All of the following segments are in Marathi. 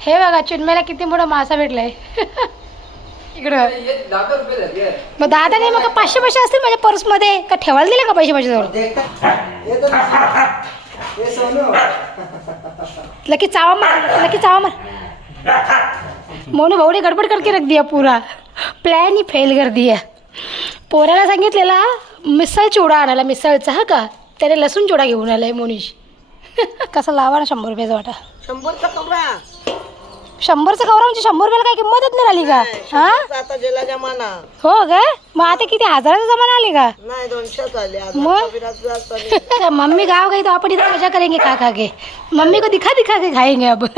हे बघा चिन्मयला किती मोठा मासा भेटलाय इकडं. मग दादा नाही मग 500 असतील माझ्या पर्स मध्ये का ठेवायला दिले का पैसे माझ्याजवळ? लकी चावा मार, लकी चावा मार. मोनू भाऊने गडबड करके रख दिया, पूरा प्लॅन ही फेल कर दिया. पोराला सांगितलेला मिसळ चिवडा आणायला, मिसळचा हा का, त्याने लसूण चिवडा घेऊन आलाय मोनीश. कसा लावा ना 100 रुपयाचा वाटा. 100चा कवरा. 100चा कवरा म्हणजे 100 रुपयाला काय किंमतच नाही आली का? हा आता जेला जमाना. हो का? मग आता किती हजाराचा जमाना आली का? नाही 200 आले. मग मम्मी गाँव गई तो आपण इधर मजा करेंगे खा खा के. मम्मी को दिखा दिखा के खाएंगे अब.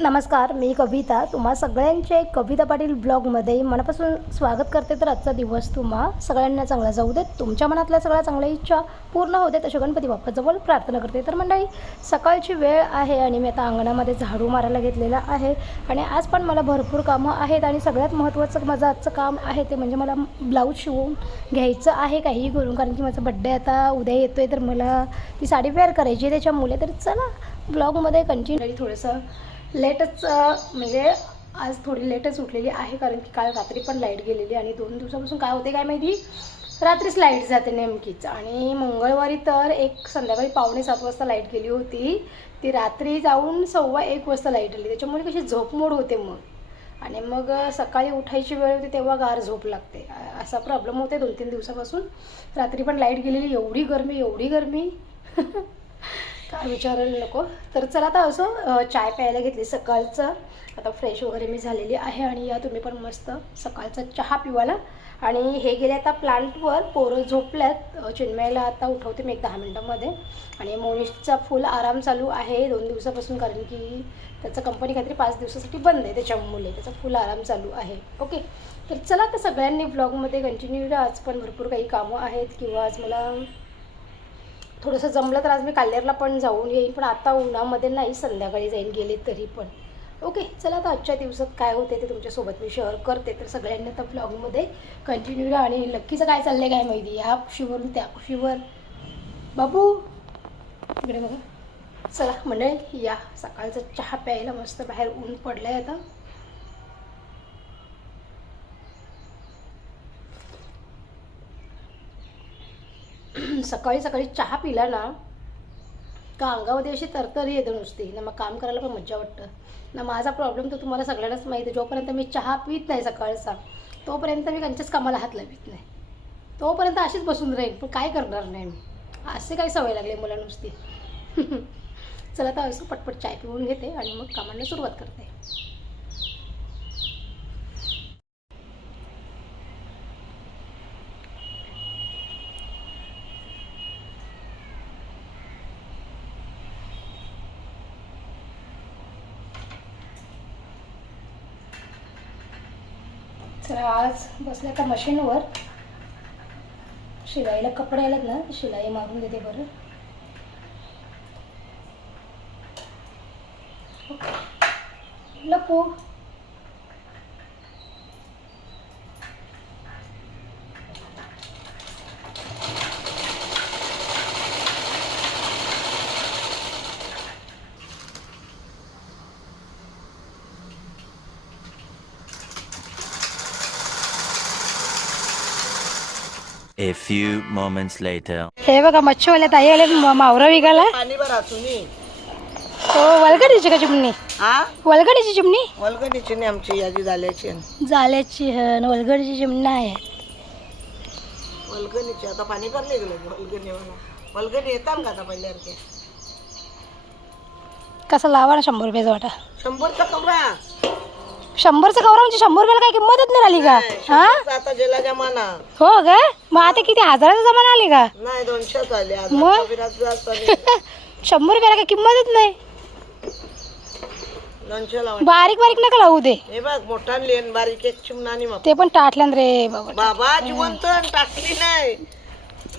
नमस्कार, मी कविता. तुम्हा सगळ्यांचे कविता पाटील ब्लॉगमध्ये मनापासून स्वागत करते. तर आजचा दिवस तुम्हा सगळ्यांना चांगला जाऊ देत, तुमच्या मनातल्या सगळ्या चांगल्या इच्छा पूर्ण होऊ देत अशा गणपती बाप्पाजवळ प्रार्थना करते. तर मंडळी, सकाळची वेळ आहे आणि मी आता अंगणामध्ये झाडू मारायला घेतलेला आहे. आणि आज पण मला भरपूर कामं आहेत आणि सगळ्यात महत्त्वाचं माझं आजचं काम आहे ते म्हणजे मला ब्लाऊज शिवून घ्यायचं आहे काहीही करून, कारण की माझा बड्डे आता उद्या येतो आहे. तर मला ती साडी वेअर करायची आहे त्याच्यामुळे. तर चला ब्लॉगमध्ये कंटिन्यू. थोडंसं लेटच म्हणजे आज थोडी लेटच उठलेली आहे, कारण की काल रात्री पण लाईट गेलेली आणि 2 दिवसापासून काय होते काय माहिती, रात्रीच लाईट जाते नेमकीच. आणि मंगळवारी तर संध्याकाळी 6:45 वाजता लाईट गेली होती, ती रात्री जाऊन 1:15 वाजता लाईट आली. त्याच्यामुळे कशी झोपमोड होते मग, आणि मग सकाळी उठायची वेळ होती तेव्हा गार झोप लागते. असा प्रॉब्लेम होते 2-3 दिवसापासून. रात्री पण लाईट गेलेली, एवढी गरमी काय विचारायला नको. तर चला आता असं चाय प्यायला घेतली सकाळचं. आता फ्रेश वगैरे मी झालेली आहे आणि या तुम्ही पण मस्त सकाळचा चहा पिवायला. आणि हे गेले आता प्लांटवर, पोरं झोपल्यात. चिन्मयला आता उठवते मी 10 मिनटामध्ये. आणि मोनिशचा फुल आराम चालू आहे 2 दिवसापासून, कारण की त्याचं कंपनी काहीतरी 5 दिवसासाठी बंद आहे, त्याच्यामुळे त्याचा फुल आराम चालू आहे. ओके, तर चला आता सगळ्यांनी ब्लॉगमध्ये कंटिन्यू. आज पण भरपूर काही कामं आहेत, किंवा आज मला थोडंसं जमलं तर आज मी काल्हेरला पण जाऊन येईन, पण आता उन्हामध्ये नाही, संध्याकाळी जाईन गेले तरी पण. ओके, चला आता आजच्या दिवसात काय होते ते तुमच्यासोबत मी शेअर करते. तर सगळ्यांनी आता ब्लॉगमध्ये कंटिन्यू. आणि लक्कीचं काय चाललं काय माहिती, ह्या खुशीवरून त्या खुशीवर. बाबू इकडे बघा. चला मंडळी, या सकाळचा चहा प्यायला. मस्त बाहेर ऊन पडलं आहे आता. सकाळी सकाळी चहा पिला ना का अंगामध्ये अशी तरतरी येते नुसती ना, मग काम करायला पण मज्जा वाटतं ना. माझा प्रॉब्लेम तर तुम्हाला सगळ्यांनाच माहिती आहे, जोपर्यंत मी चहा पित नाही सकाळचा तोपर्यंत मी त्यांच्याच कामाला हात लावित नाही, तोपर्यंत अशीच बसून राहील. पण काय करणार नाही मी, असे काही सवय लागली मला नुसती. चला तर असं पटपट चाय पिऊन घेते आणि मग कामांना सुरुवात करते. तर आज बसल्या का मशीनवर शिलाईला कपडे आलेत ना, शिलाई मारून देते बरं. लपू A few moments later. हे बघा मच्छीवाल्या ताई आले, मावरा विकायला. पाणी भरा तुम्ही. हो, वलगडीची का चिमणी? हा, वलगडीची चिमणी. वलगडीची नाही आमची, याची झाल्याची. जाल्याची वलगडीची चिमणी नाही. वलगणीची आता पाणी भरले गेलं. वलगणी येतात का आता पहिल्यासारखे? कसा लावा ना 100 रुपयाचा वाटा. 100चा कवरा. 100चा कवरा म्हणजे 100 रुपयाला काय किंमतच नाही आली का? हा, आता जेला जमाना. हो का? मग आता किती हजाराचा जमाना आली का? नाही 200 आले. मग? 100 रुपयाला काय किंमतच नाही. 200 लावा. बारीक बारीक नका लावू दे. हे बघ मोठा लेन बारीक एक चिमणानी मग ते पण टाटल्यान रे बाबा. बाबा जिवंत टाकली नाही.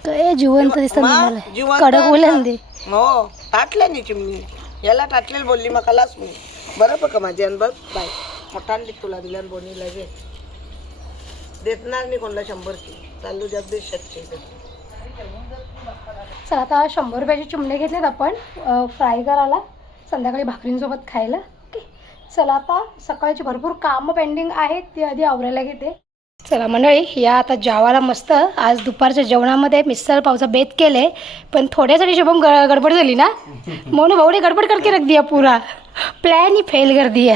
काय जिवंत दिसत मला, जिवंत. कडक बोलेन ते. हो, टाटल्या नाही चिमणी. याला टाटलेली बोलली मग कलाच मी. बरं बघ माझी अन बघ बाय मोठा तुला दिल्या बोनीला घे. देतणार नाही कोणाला 100ची. चालू जगदीश 700. चला आता 100 रुपयाचे चिमणे घेतलेत आपण फ्राय करायला, संध्याकाळी भाकरींसोबत खायला. ओके, चला आता सकाळची भरपूर कामं पेंडिंग आहेत ती आधी आवरायला घेते. चला मंडळी, या आता जेवायला मस्त आज दुपारच्या जेवणामध्ये मिसळ पावचा बेत केले, पण थोड्यासाठी शुभम गडबड झाली ना, म्हणून भाऊने गडबड करके रख दिया, पूरा प्लॅन ही फेल कर दिया.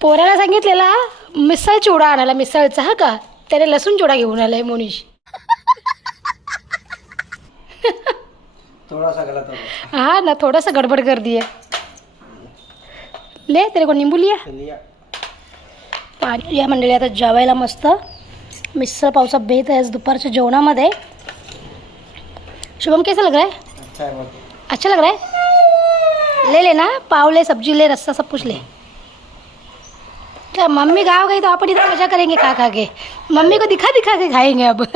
पोराला सांगितलेला मिसळ चिवडा आणायला, मिसळचा हा का, त्याने लसूण चिवडा घेऊन आलाय मोनीश. थोड़ा सा गलत हो गया. हाँ ना, थोड़ा सा गड़बड़ कर दिया. ले तेरे को नींबू लिया. पाणी या मंडळी, आता जेवायला मस्त मिसळ पावचा बेत आहे आज दुपारच्या जेवणामध्ये. शुभम कैसा लग रहा है? अच्छा है बहुत. अच्छा लग रहा है. ले लेना, पाव ले, सब्जी ले, रस्सा सब कुछ ले. क्या मम्मी गाँव गई तो अपन इधर मजा करेंगे खा खा के. मम्मी को दिखा दिखा के खाएंगे अब.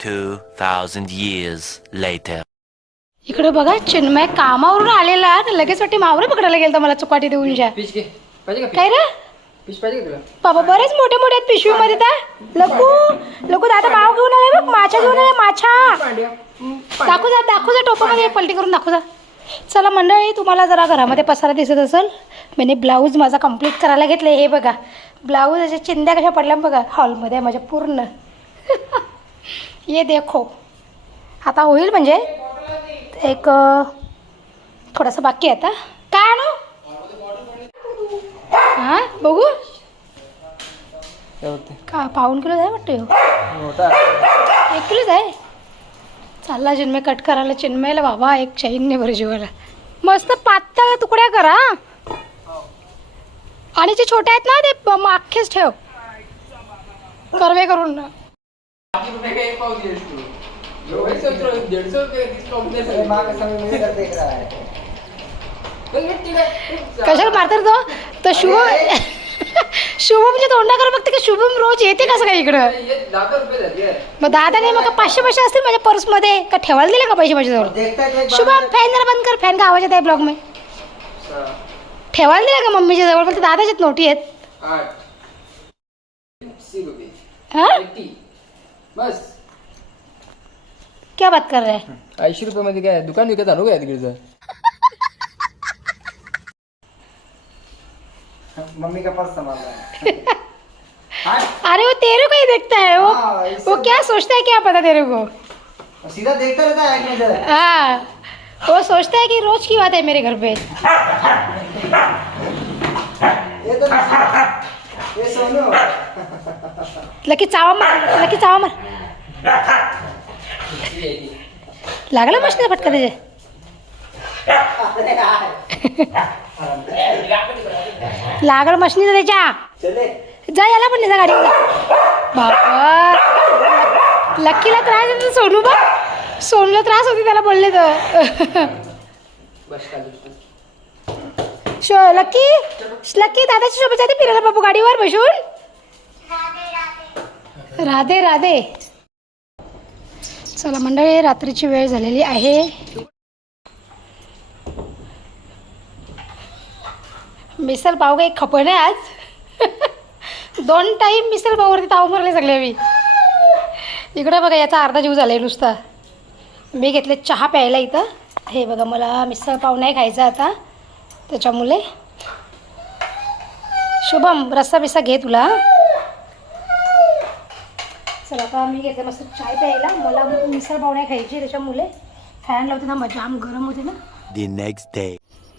2,000 years later. इकडे बघा, चिन्मय कामावरून आलेला आणि लगेच वाटते मावरं पकडायला गेलं मला चुकाटी देऊन जा. फिश घे. पाहिजे का काय रे फिश पाहिजे का तुला? बाबा, बरेच मोठे मोठे आहेत पिशवीमध्ये. तर लकू दादा माव घेऊन आले बघ, माछा घेऊन आले, माछा. दाखवू जा टोपामध्ये पलटी करून दाखवू जा. चला मंडळी, तुम्हाला जरा घरामध्ये पसारा दिसत असेल, मी ब्लाऊज माझा कंप्लीट करायला घेतले. हे बघा ब्लाऊज, अशा चिंध्या कशा पडल्या बघा हॉलमध्ये माझ्या पूर्ण. ये देखो, आता होईल म्हणजे एक थोडासा बाकी आहे आता. काय आणू? हां बघू, काय होते? का पाऊण किलो आहे वाटतं ह्यो. मोठा 1 किलोच आहे. चालला चिन्मय कट करायला. चिन्मयला बाबा एक चैन नाही बरं जीवाला. मस्त पातळ तुकड्या करा, आणि जे छोटे आहेत ना ते अख्खेच ठेव, कर्वे करून ना. कशाला मारतात तो शुभम. शुभमच्या तोंडाकडे बघते की शुभम रोज येते कसं काय इकडं. मग दादाने मग 500 पैसे असतील माझ्या पर्समध्ये का ठेवायला दिले का पैसे माझ्याजवळ. शुभम फॅन जरा बंद कर, फॅन का आवाज येत आहे ब्लॉग में. ठेवायला दिला का मम्मीच्या जवळ, पण दादाच्यात नोटी आहेत. हाँ बस. क्या बात कर रहे हैं. 80 रुपये मध्ये काय दुकान विकत आणू काय तिकडचं. मम्मी का पर्स संभाल रहा है. अरे वो तेरे को ही देखता है वो. हाँ, वो क्या सोचता है, क्या पता तेरे को. सीधा देखता रहता है एक नजर. हाँ, वो सोचता है कि रोज की बात है मेरे घर पे. ये तो ये सोनू. लकी चावा मार, लकी चावा मार. लागला मशीन फटका त्याचे. लागल मशीन त्याच्या. चले जा, याला पण जा गाडीवर. बाबा, लकीला त्रास देतो सोनू बा. सोनूला त्रास होती त्याला बोलले तर. लकी लकी दादाची सोबत जाते फिरायला बाबू गाडीवर बसून. राधे राधे. चला मंडळी, रात्रीची वेळ झालेली आहे. मिसळ पाव काही खपण आहे आज. 2 टाईम मिसळ पाववरती ताव मारले सगळे मी. इकडं बघा, याचा अर्धा जीव झाला आहे नुसता. मी घेतले चहा प्यायला इथं. हे बघा, मला मिसळ पाव नाही खायचा आता, त्याच्यामुळे. शुभम रस्सा बिस्सा घे तुला. चला आता मी घेतलं मस्त चाय प्यायला. मला मिसळ पाव नाही खायची, त्याच्यामुळे फॅन लावते ना, जाम गरम होते ना. The next day.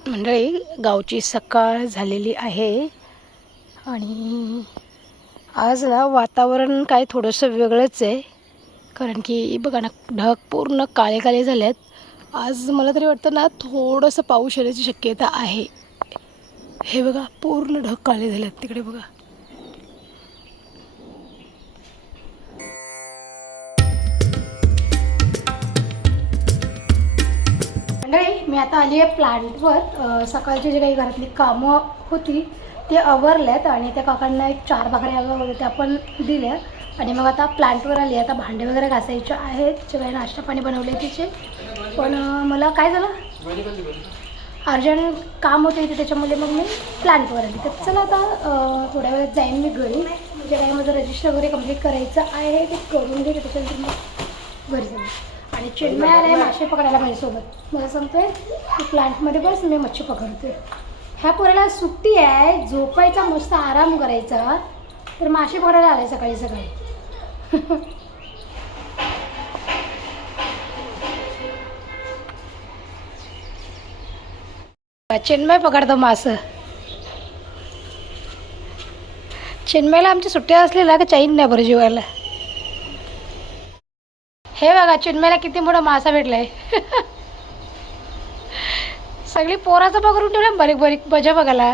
मंडळी, गावची सकाळ झालेली आहे आणि आज ना वातावरण काय थोडंसं वेगळंच आहे. कारण की बघा ना, ढग पूर्ण काळे काळे झाले आहेत. आज मला तरी वाटतं ना थोडंसं पाऊस येण्याची शक्यता आहे. हे बघा, पूर्ण ढग काळे झाले आहेत तिकडे बघा. मंडळी, मी आता आली आहे प्लांटवर. सकाळची जी काही घरातली कामं होती ते आवरल्यात आणि त्या काकांना एक 4 भाकऱ्या हव्या होत्या त्या पण दिल्या. आणि मग आता प्लांटवर आली. आता भांडे वगैरे घासायचे आहेत, जे काही नाश्ता पाणी बनवले तिचे. पण मला काय झालं, अर्जंट काम होतं इथे, त्याच्यामुळे मग मी प्लांटवर आली. तर चला आता थोड्या वेळात जाईन मी घरी. जे काही माझं रजिस्टर वगैरे कंप्लीट करायचं आहे ते करून घेते, त्याच्यानंतर मग घरी जाईल. आणि चिन्मय आला मासे पकडायला माझ्यासोबत. मला सांगतोय की प्लांटमध्ये बस मी मच्छी पकडते. ह्या पोराला सुट्टी आहे, झोपायचा मस्त आराम करायचा, तर मासे पकडायला आलाय सकाळी सकाळी. चिन्मय पकडतो मासं. चिन्मयला आमच्या सुट्ट्या असलेल्या का चाईन नाही बरं जीवायला. हे बघा चिन्मयला किती मोठा मासा भेटलाय. सगळी पोराचं पकडून ठेवलं बारीक बारीक मजा बघायला.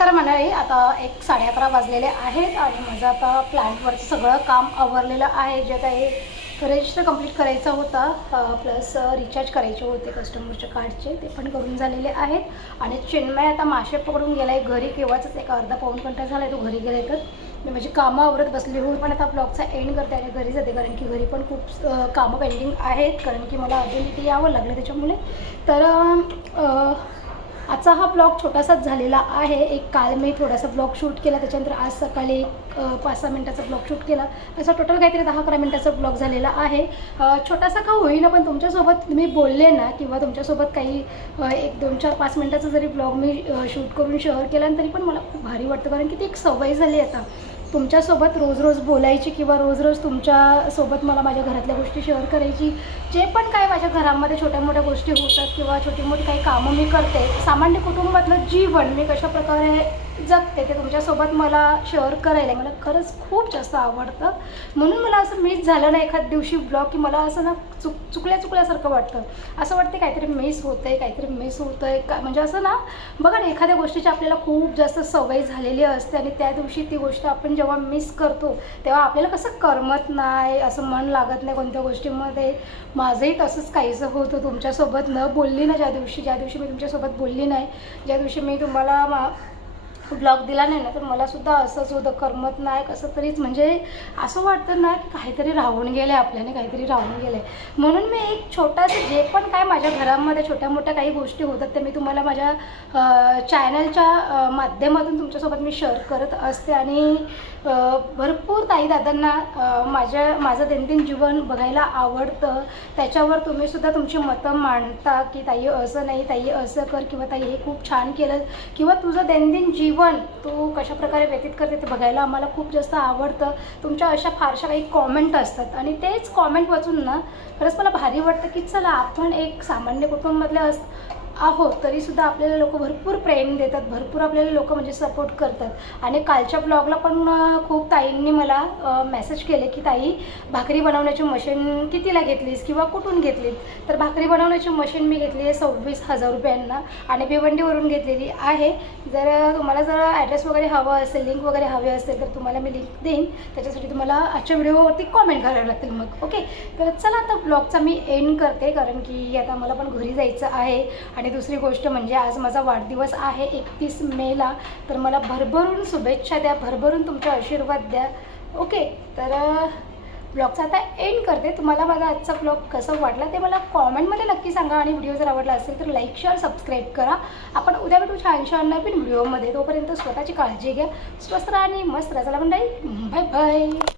तर मंडळी आता 11:30 वाजलेले आहेत आणि माझं आता प्लॅन्टवरचं सगळं काम आवरलेलं आहे. जे आता हे रजिस्टर कंप्लीट करायचा होता, प्लस रिचार्ज करायचे होते कस्टमरच्या कार्डचे, ते पण करून झालेले आहेत. आणि चिन्मय आता मासे पकडून गेला आहे घरी. केव्हाच एक अर्धा पाऊण घंटा झाला आहे तो घरी गेला आहे. तर मी माझी कामं आवरत बसली होती, पण आता ब्लॉगचा एंड करते आणि घरी जाते, कारण की घरी पण खूप कामं पेंडिंग आहेत, कारण की मला अर्जंट यावं लागलं त्याच्यामुळे. तर आजचा हा ब्लॉग छोटासाच झालेला आहे. एक काल मी थोडासा ब्लॉग शूट केला, त्याच्यानंतर आज सकाळी एक 5-6 मिनटाचा ब्लॉग शूट केला, असा टोटल काहीतरी 10-11 मिनटाचा ब्लॉग झालेला आहे. छोटासा का होईना, पण तुमच्यासोबत मी बोलले ना, किंवा तुमच्यासोबत काही 1-2-4-5 मिनटाचा जरी ब्लॉग मी शूट करून शेअर केला तरी पण मला खूप भारी वाटतं, कारण की ती एक सवय झाली आता तुमच्यासोबत रोज रोज बोलायची, किंवा रोज रोज तुमच्यासोबत मला माझ्या घरातल्या गोष्टी शेअर करायची. जे पण काय माझ्या घरामध्ये छोट्या मोठ्या गोष्टी होतात, किंवा छोटी मोठी काही कामं मी करते, सामान्य कुटुंबातलं जीवन मी कशाप्रकारे जगते ते तुमच्यासोबत मला शेअर करायला मला खरंच खूप जास्त आवडतं. म्हणून मला असं मिस झालं ना एखाद दिवशी ब्लॉग, की मला असं ना चुकल्यासारखं वाटतं. असं वाटते काहीतरी मिस होतं आहे का, म्हणजे असं ना बघा ना, एखाद्या गोष्टीची आपल्याला खूप जास्त सवय झालेली असते आणि त्या दिवशी ती गोष्ट आपण जेव्हा मिस करतो तेव्हा आपल्याला कसं करमत नाही, असं मन लागत नाही कोणत्या गोष्टीमध्ये. माझंही तसंच काहीसं होतं तुमच्यासोबत न बोलली ना, ज्या दिवशी मी तुमच्यासोबत बोलली नाही, ज्या दिवशी मी तुम्हाला ब्लॉग दिला नाही ना, तर मलासुद्धा असंच होतं, करमत नाही कसं तरीच, म्हणजे असं वाटतं ना की काहीतरी राहून गेलं आहे आपल्याने, काहीतरी राहून गेलं आहे. म्हणून मी एक छोटंसं जे पण काय माझ्या घरामध्ये छोट्या मोठ्या काही गोष्टी होतात ते मी तुम्हाला माझ्या चॅनलच्या माध्यमातून तुमच्यासोबत मी शेअर करत असते. आणि भरपूर ताई दादांना माझं दैनंदिन जीवन बघायला आवडतं. त्याच्यावर तुम्हीसुद्धा तुमची मतं मांडता की ताई असं नाही, ताई असं कर, किंवा ताई हे खूप छान केलं, किंवा तुझं दैनंदिन जीवन तू कशाप्रकारे व्यतीत करते ते बघायला आम्हाला खूप जास्त आवडतं. तुमच्या अशा फारशा काही कॉमेंट असतात आणि तेच कॉमेंट वाचून ना खरंच मला भारी वाटतं की चला आपण एक सामान्य कुटुंबातले आहोत तरीसुद्धा आपल्याला लोक भरपूर प्रेम देतात, भरपूर आपल्याला लोक म्हणजे सपोर्ट करतात. आणि कालच्या ब्लॉगला पण खूप ताईंनी मला मेसेज केले की ताई भाकरी बनवण्याची मशीन कितीला घेतलीस किंवा कुठून घेतलीत. तर भाकरी बनवण्याची मशीन मी घेतली आहे 26,000 रुपयांना आणि भिवंडीवरून घेतलेली आहे. जर तुम्हाला जर ॲड्रेस वगैरे हवं असेल, लिंक वगैरे हवे असेल तर तुम्हाला मी लिंक देईन, त्याच्यासाठी तुम्हाला आजच्या व्हिडिओवरती कॉमेंट करावं लागतील मग. ओके, तर चला आता ब्लॉगचा मी एंड करते, कारण की आता मला पण घरी जायचं आहे. आणि दुसरी गोष्ट म्हणजे आज माझा वाढदिवस आहे 31 मेला, तर मला भरभरून शुभेच्छा द्या, भरभरून तुमचे आशीर्वाद द्या. ओके, तर ब्लॉगचा आता एंड करते. तुम्हाला माझा आजचा ब्लॉग कसं वाटला ते मला कॉमेंटमध्ये नक्की सांगा. आणि व्हिडिओ जर आवडला असेल तर लाईक शेअर सबस्क्राईब करा. आपण उद्या भेटू छान नवीन व्हिडिओमध्ये. तोपर्यंत स्वतःची काळजी घ्या, स्वस्त राहा आणि मस्त राहा. चला मंडळी, बाय बाय.